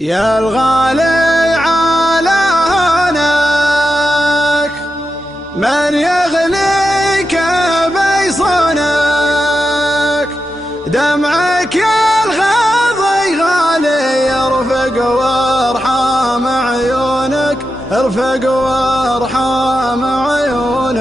يا الغالي على هونك من يغنيك بيصونك، دمعك يا الغاضي غالي يرفق وارحام عيونك، ارفق وارحام عيونك.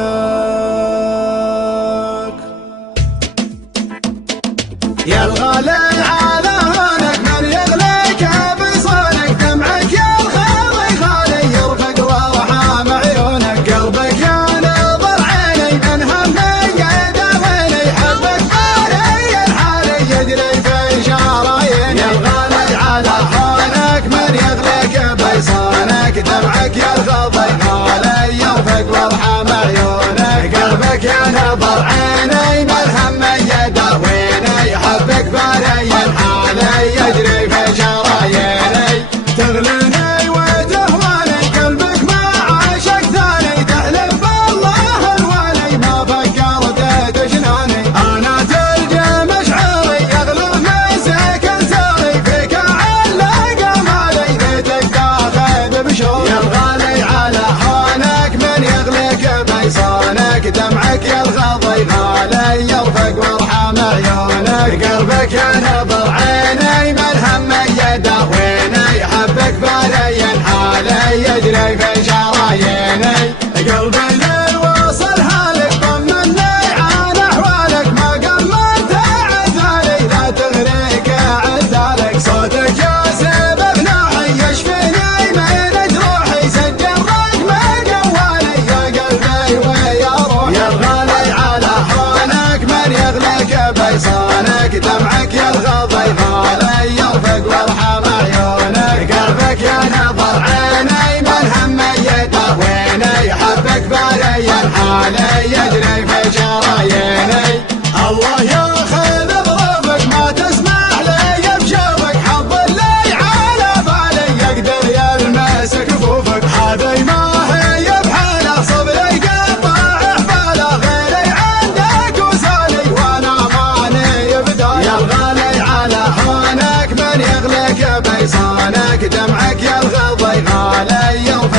يا الغالي على هونك من يغنيك بيصونك، دمعك يا الغاضي غالي يرفق وارحام عيونك، قلبك يا نظر عيني من همي يداويني، حبك فاري الحالي يجري في شراييني. يا الغالي على هونك من يغنيك بيصونك، دمعك يا الغاضي غالي يرفق وارحام عيونك، قلبك يا نظر عيني من همي يداويني، حبك فاري الحالي يجري في شراييني. تغليني وتهواني قلبك ما عاشق ثاني، تحلف بالله الوالي ما فكرت تجناني. انا تلقى مشعري يغلب مسك ساري، فيك علق مالي بيتك تاخذ بشوري. يا الغالي على هونك من يغليك بيصونك، دمعك يا الغاضي غالي يرفق وارحام عيونك، قلبك يا نظر عيني من همي يداويني، حبك فاري الحالي يجري في شراييني. قلبي للوصل هالك طمني عن احوالك، ما قمنت عذالي لا تغريك عذالك، صوتك يا سبب نوحي يشفيني من جروحي، سجل رقم جوالي يا قلبي ويا روحي. يا الغالي على هونك من يغليك بيصونك، دمعك يا الغاضي غالي يرفق وارحام عيونك، قلبك يا نظر عيني من همي يداويني، حبك فاري الحالي يجري في شراييني. الله ياخذ ظروفك ما تسمح لي بشوفك، حظ اللي على بالي يقدر يلمس كفوفك، هذي ما هي بحاله صبري قطع حباله، غيري عندك وسالي وانا ماني بدايه. يا الغالي على هونك من يغليك بيصونك، دمعك يا الغاضي غالي يرفق